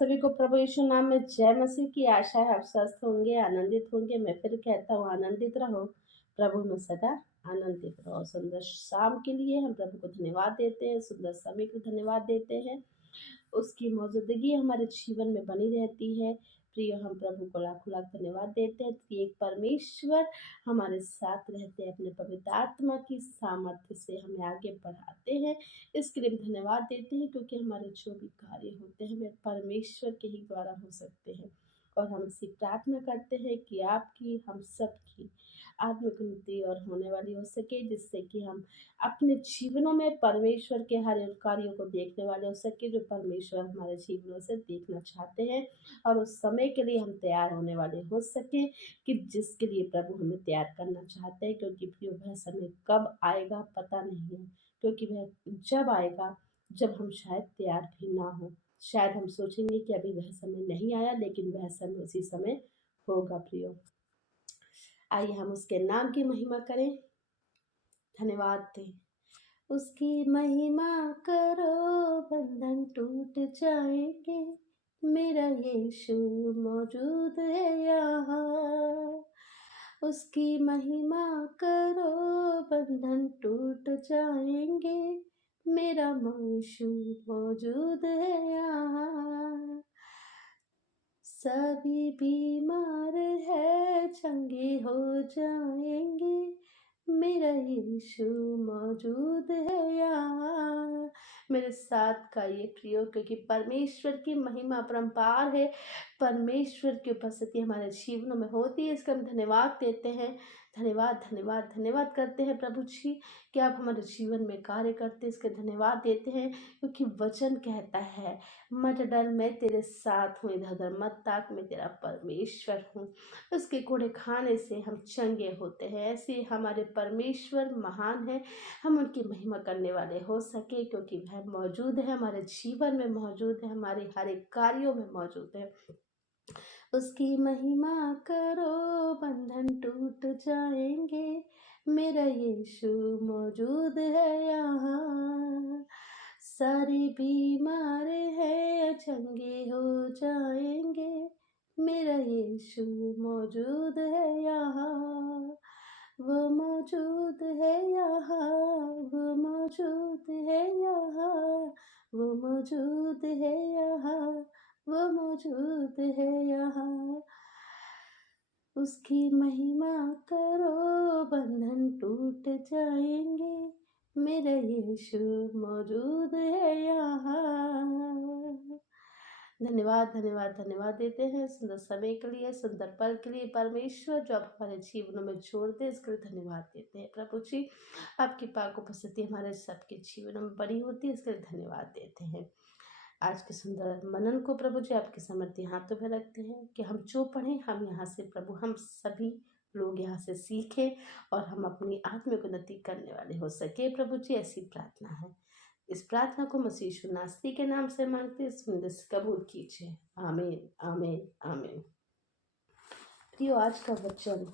सभी को प्रभु यीशु नाम में जय मसीह की आशा है। आप स्वस्थ होंगे, आनंदित होंगे। मैं फिर कहता हूँ आनंदित रहो, प्रभु में सदा आनंदित रहो। सुंदर शाम के लिए हम प्रभु को धन्यवाद देते हैं, सुंदर समय को धन्यवाद देते हैं। उसकी मौजूदगी हमारे जीवन में बनी रहती है। प्रिय, हम प्रभु को लाखों लाख धन्यवाद देते हैं कि एक परमेश्वर हमारे साथ रहते हैं, अपने पवित्र आत्मा की सामर्थ्य से हमें आगे बढ़ाते हैं। इसके लिए हम धन्यवाद देते हैं, क्योंकि हमारे जो भी कार्य होते हैं वे परमेश्वर के ही द्वारा हो सकते हैं। और हम इसी प्रार्थना करते हैं कि आपकी, हम सबकी आत्मिक उन्नति और होने वाली हो सके, जिससे कि हम अपने जीवनों में परमेश्वर के हर एक कार्यों को देखने वाले हो सके, जो परमेश्वर हमारे जीवनों से देखना चाहते हैं। और उस समय के लिए हम तैयार होने वाले हो सके, कि जिसके लिए प्रभु हमें तैयार करना चाहते हैं। क्योंकि प्रियो, वह समय कब आएगा पता नहीं है, क्योंकि वह जब आएगा जब हम शायद तैयार भी ना हो। शायद हम सोचेंगे कि अभी वह समय नहीं आया, लेकिन वह समय उसी समय होगा। प्रियो, आइए हम उसके नाम की महिमा करें, धन्यवाद दें। उसकी महिमा करो, बंधन टूट जाएंगे। मेरा यीशु मौजूद है यहाँ। उसकी महिमा करो, बंधन टूट जाएंगे। मेरा यीशु मौजूद है यहाँ। सभी बीमार है, चंगे हो जाएंगे। मेरा यीशु मौजूद है यहाँ। मेरे साथ गाइए प्रियो, क्योंकि परमेश्वर की महिमा अपरंपार है। परमेश्वर की उपस्थिति हमारे जीवनों में होती है, इसका हम धन्यवाद देते हैं। धन्यवाद धन्यवाद धन्यवाद करते हैं प्रभु जी, कि आप हमारे जीवन में कार्य करते, इसके धन्यवाद देते हैं। क्योंकि वचन कहता है, मत डर, मैं तेरे साथ हूँ, इधर उधर मत ताक, मैं तेरा परमेश्वर हूँ। उसके कोड़े खाने से हम चंगे होते हैं। ऐसे हमारे परमेश्वर महान है, हम उनकी महिमा करने वाले हो सके, क्योंकि वह मौजूद है, हमारे जीवन में मौजूद है, हमारे हर एक कार्यों में मौजूद है। उसकी महिमा करो, बंधन टूट जाएंगे। मेरा यीशु मौजूद है यहाँ। सारे बीमार है, चंगे हो जाएंगे। मेरा यीशु मौजूद है यहाँ। वो मौजूद है यहाँ, वो मौजूद है यहाँ, वो मौजूद है यहाँ, वो मौजूद है यहाँ। उसकी महिमा करो, बंधन टूट जाएंगे। मेरा यीशु मौजूद है यहाँ। धन्यवाद धन्यवाद धन्यवाद देते हैं सुंदर समय के लिए, सुंदर पल के लिए। परमेश्वर जो आप हमारे जीवनों में जोड़ते हैं, इसके लिए धन्यवाद देते हैं प्रभु जी। आपकी पाक उपस्थिति हमारे सबके जीवनों में बड़ी होती है, इसके लिए धन्यवाद देते हैं। आज के सुंदर मनन को प्रभु जी आपके समर्थी हाथों में रखते हैं, कि हम जो पढ़ें, हम यहाँ से प्रभु, हम सभी लोग यहाँ से सीखें और हम अपनी आत्मिक उन्नति करने वाले हो सके। प्रभु जी, ऐसी प्रार्थना है। इस प्रार्थना को मसीह यीशु नासरी के नाम से मांगते, सुंदर से कबूल कीजिए। आमीन आमीन आमीन। प्रियो, आज का वचन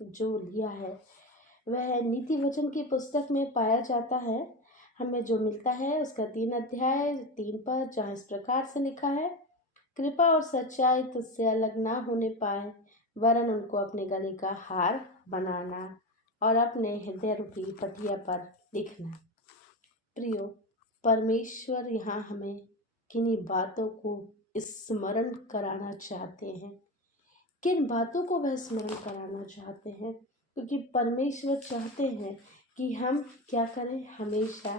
जो लिया है वह नीति वचन की पुस्तक में पाया जाता है। हमें जो मिलता है उसका 3 अध्याय 3 पद, जहाँ इस प्रकार से लिखा है, कृपा और सच्चाई तुझसे अलग ना होने पाए, वरन उनको अपने गले का हार बनाना और अपने हृदय रूपी पटिया पर लिखना। प्रियो, परमेश्वर यहाँ हमें किन्हीं बातों को स्मरण कराना चाहते हैं। किन बातों को वह स्मरण कराना चाहते हैं? क्योंकि परमेश्वर चाहते हैं कि हम क्या करें, हमेशा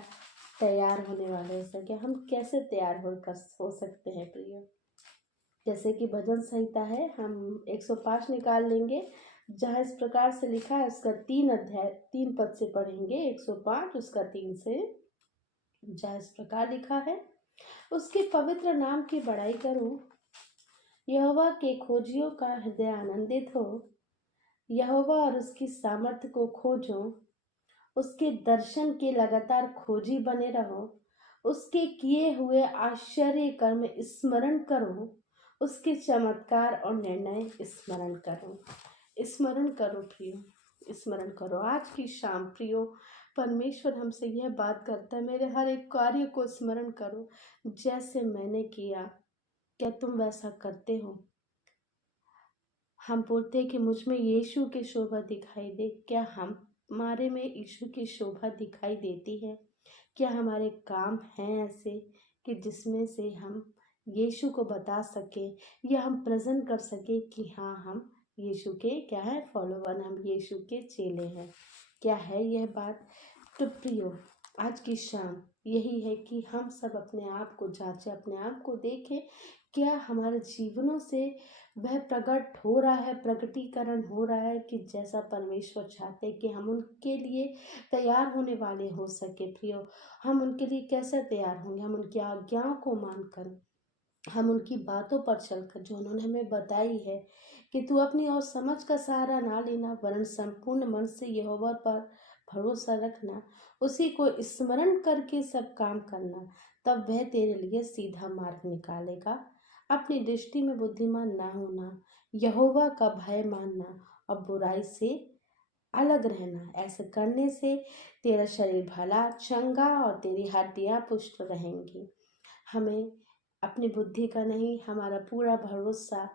तैयार होने वाले हो सके। हम कैसे तैयार हो सकते हैं प्रिय? जैसे कि भजन संहिता है, हम 105 निकाल लेंगे, जहाँ इस प्रकार से लिखा है। उसका 3 अध्याय 3 पद से पढ़ेंगे। 105 उसका 3 से, जहाँ इस प्रकार लिखा है, उसके पवित्र नाम की बड़ाई करूं, यहोवा के खोजियों का हृदय आनंदित हो। यहोवा और उसकी सामर्थ्य को खोजो, उसके दर्शन के लगातार खोजी बने रहो। उसके किए हुए आश्चर्य कर्म स्मरण करो, उसके चमत्कार और निर्णय स्मरण करो। स्मरण करो प्रियो, स्मरण करो। आज की शाम प्रियो, परमेश्वर हमसे यह बात करता है, मेरे हर एक कार्य को स्मरण करो, जैसे मैंने किया क्या तुम वैसा करते हो? हम बोलते हैं कि मुझ में यीशु की शोभा दिखाई दे। क्या हमारे में यीशु की शोभा दिखाई देती है? क्या हमारे काम हैं ऐसे कि जिसमें से हम यीशु को बता सकें या हम प्रेजेंट कर सकें कि हाँ, हम यीशु के क्या है, फॉलोवर, हम यीशु के चेले हैं? क्या है यह बात? तो प्रियो, आज की शाम यही है कि हम सब अपने आप को जांचें, अपने आप को देखें। क्या हमारे जीवनों से वह प्रकट हो रहा है, प्रकटीकरण हो रहा है कि जैसा परमेश्वर चाहते हैं कि हम उनके लिए तैयार होने वाले हो सके? प्रियो, हम उनके लिए कैसे तैयार होंगे? हम उनकी आज्ञाओं को मानकर, हम उनकी बातों पर चलकर, जो उन्होंने हमें बताई है कि तू अपनी और समझ का सहारा ना लेना, वरन संपूर्ण मन से यहोवा पर भरोसा रखना, उसी को स्मरण करके सब काम करना, तब वह तेरे लिए सीधा मार्ग निकालेगा। अपनी दृष्टि में बुद्धिमान ना होना, यहोवा का भय मानना और बुराई से अलग रहना। ऐसे करने से तेरा शरीर भला, चंगा और तेरी हड्डियां पुष्ट रहेंगी। हमें अपनी बुद्धि का नहीं, हमारा पूरा भरोसा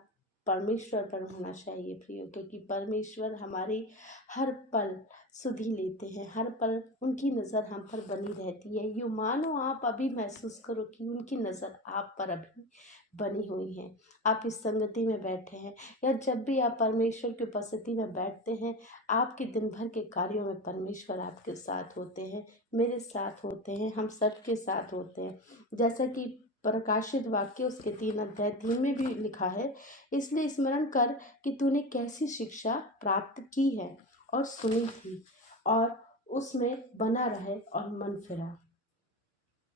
परमेश्वर पर होना चाहिए प्रियो, क्योंकि परमेश्वर हमारी हर पल सुधि लेते हैं, हर पल उनकी नज़र हम पर बनी रहती है। यूँ मानो आप अभी महसूस करो कि उनकी नज़र आप पर अभी बनी हुई है। आप इस संगति में बैठे हैं या जब भी आप परमेश्वर की उपस्थिति में बैठते हैं, आपके दिन भर के कार्यों में परमेश्वर आपके साथ होते हैं, मेरे साथ होते हैं, हम सबके साथ होते हैं। जैसा कि प्रकाशित वाक्य उसके 3 अध्याय 3 में भी लिखा है, इसलिए स्मरण कर कि तूने कैसी शिक्षा प्राप्त की है और सुनी थी, और उसमें बना रहे और मन फिरा।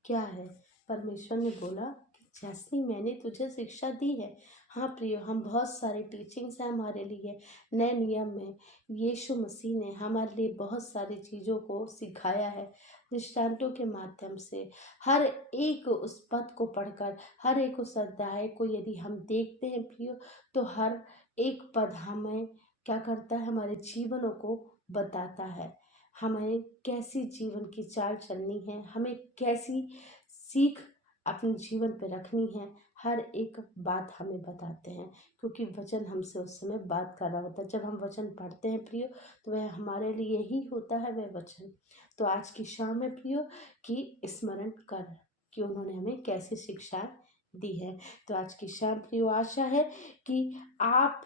क्या है? परमेश्वर ने बोला कि जैसी मैंने तुझे शिक्षा दी है। हाँ प्रियो, हम बहुत सारे टीचिंग्स हैं हमारे लिए। नए नियम में यीशु मसीह ने हमारे लिए बहुत सारी चीज़ों को सिखाया है, दृष्टांतों के माध्यम से। हर एक उस पद को पढ़कर, हर एक उस अध्याय को यदि हम देखते हैं प्रियो, तो हर एक पद हमें क्या करता है, हमारे जीवनों को बताता है। हमें कैसी जीवन की चाल चलनी है, हमें कैसी सीख अपने जीवन पे रखनी है, हर एक बात हमें बताते हैं, क्योंकि वचन हमसे उस समय बात कर रहा होता है। जब हम वचन पढ़ते हैं प्रियो, तो वह हमारे लिए ही होता है वह वचन। तो आज की शाम में प्रियो की स्मरण कर कि उन्होंने हमें कैसी शिक्षा दी है। तो आज की शाम प्रियो आशा है कि आप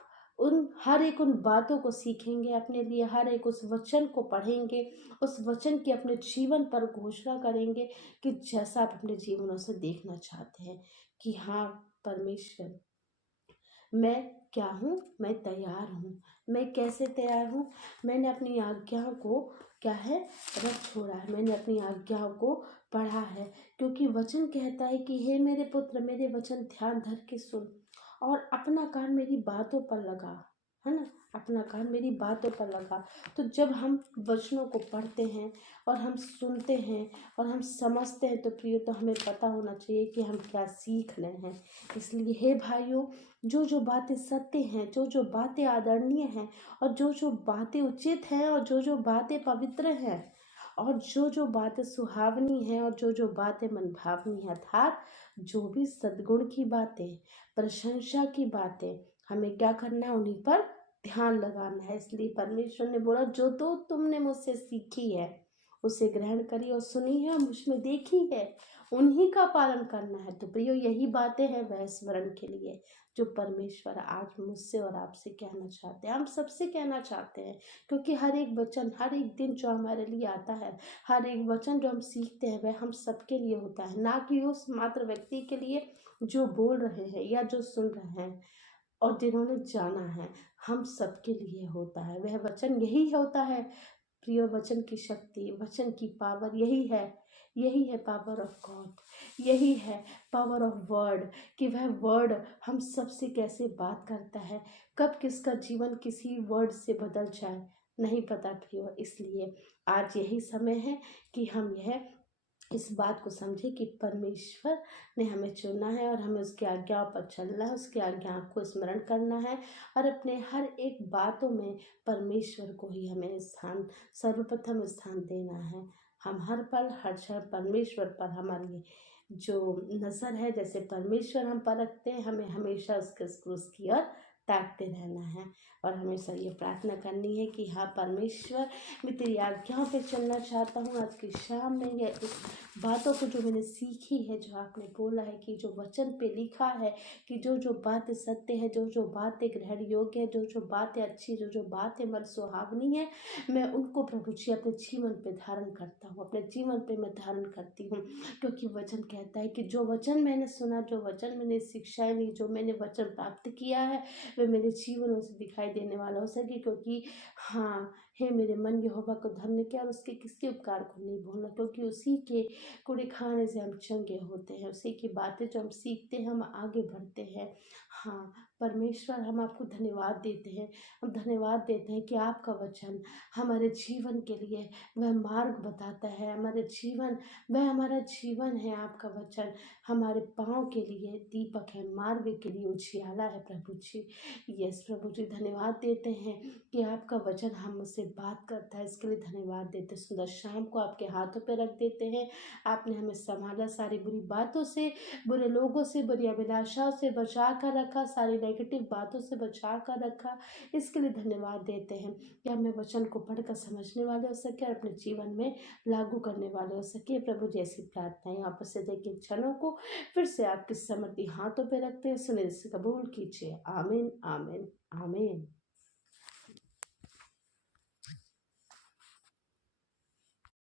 हर एक उन बातों को सीखेंगे अपने लिए, हर एक उस वचन को पढ़ेंगे, उस वचन की अपने जीवन पर घोषणा करेंगे कि जैसा आप अपने जीवनों से देखना चाहते हैं कि हाँ परमेश्वर, मैं क्या हूँ, मैं तैयार हूँ। मैं कैसे तैयार हूँ? मैंने अपनी आज्ञाओं को क्या है, रख छोड़ा है, मैंने अपनी आज्ञाओं को पढ़ा है, क्योंकि वचन कहता है कि हे मेरे पुत्र, मेरे वचन ध्यान धर के सुन और अपना कान मेरी बातों पर लगा, है ना, अपना कान मेरी बातों पर लगा। तो जब हम वचनों को पढ़ते हैं और हम सुनते हैं और हम समझते हैं, तो प्रिय, तो हमें पता होना चाहिए कि हम क्या सीख रहे हैं। इसलिए हे भाइयों, जो जो बातें सत्य हैं, जो जो बातें आदरणीय हैं, और जो जो बातें उचित हैं, और जो जो बातें पवित्र हैं, और जो जो बातें सुहावनी हैं, और जो जो बातें मनभावनी हैं, अर्थात जो भी सद्गुण की बातें, प्रशंसा की बातें, हमें क्या करना है, उन्हीं पर ध्यान लगाना है। इसलिए परमेश्वर ने बोला, जो तो तुमने मुझसे सीखी है उसे ग्रहण करी और सुनी है और मुझमें देखी है, उन्हीं का पालन करना है। तो प्रियो, यही बातें हैं वह स्मरण के लिए जो परमेश्वर आज मुझसे और आपसे कहना चाहते हैं, हम सबसे कहना चाहते हैं। क्योंकि हर एक वचन, हर एक दिन जो हमारे लिए आता है, हर एक वचन जो हम सीखते हैं, वह हम सबके लिए होता है, ना कि उस मात्र व्यक्ति के लिए जो बोल रहे हैं या जो सुन रहे हैं और जिन्होंने जाना है। हम सबके लिए होता है वह वचन, यही होता है प्रिय, वचन की शक्ति, वचन की पावर यही है। यही है पावर ऑफ गॉड, यही है पावर ऑफ वर्ड, कि वह वर्ड हम सबसे कैसे बात करता है, कब किसका जीवन किसी वर्ड से बदल जाए नहीं पता प्रिय। इसलिए आज यही समय है कि हम यह इस बात को समझे कि परमेश्वर ने हमें चुना है और हमें उसकी आज्ञाओं पर चलना है, उसकी आज्ञाओं को स्मरण करना है, और अपने हर एक बातों में परमेश्वर को ही हमें स्थान, सर्वप्रथम स्थान देना है। हम हर पल हर क्षण परमेश्वर पर हमारी जो नज़र है जैसे परमेश्वर हम पर रखते हैं, हमें हमेशा उसके क्रूस की ओर ताकते रहना है और हमेशा ये प्रार्थना करनी है कि हाँ परमेश्वर, मैं तेरी आज्ञाओं पे चलना चाहता हूँ। आज की शाम में या इस बातों को जो मैंने सीखी है, जो आपने बोला है कि जो वचन पे लिखा है कि जो जो बातें सत्य है, जो जो बातें ग्रहण योग्य है, जो जो बातें अच्छी, जो जो बातें मन सुहावनी है, मैं उनको प्रभु जी अपने जीवन पे धारण करता हूँ, अपने जीवन पे मैं धारण करती हूँ। क्योंकि वचन कहता है कि जो वचन मैंने सुना, जो वचन मैंने शिक्षाएं ली, जो मैंने वचन प्राप्त किया है, वे मेरे जीवन में से दिखाई देने वाला हो सके। क्योंकि हाँ, हे मेरे मन यहोवा को धन्य किया और उसके किसी उपकार को नहीं भूलना, क्योंकि उसी के कुड़े खाने से हम चंगे होते हैं, उसी की बातें जो हम सीखते हैं हम आगे बढ़ते हैं। हाँ परमेश्वर, हम आपको धन्यवाद देते हैं, हम धन्यवाद देते हैं कि आपका वचन हमारे जीवन के लिए वह मार्ग बताता है, हमारे जीवन, वह हमारा जीवन है। आपका वचन हमारे पाँव के लिए दीपक है, मार्ग के लिए उजियाला है प्रभु जी। यस प्रभु जी, धन्यवाद देते हैं कि आपका वचन हमसे बात करता है, इसके लिए धन्यवाद देते हैं। सुंदर शाम को आपके हाथों पे रख देते हैं। आपने हमें संभाला, सारी बुरी बातों से, बुरे लोगों से, बुरी अभिलाषाओं से बचा कर रखा, सारी नेगेटिव बातों से बचा कर रखा, इसके लिए धन्यवाद देते हैं कि हमें वचन को पढ़कर समझने वाले हो सके और अपने जीवन में लागू करने वाले हो सके। प्रभु जैसी प्रार्थना यहाँ पर से देखिए क्षणों को फिर से आपके समर्थी हाथों पे रखते हैं, सुने से कबूल कीजिए। आमीन आमीन आमीन।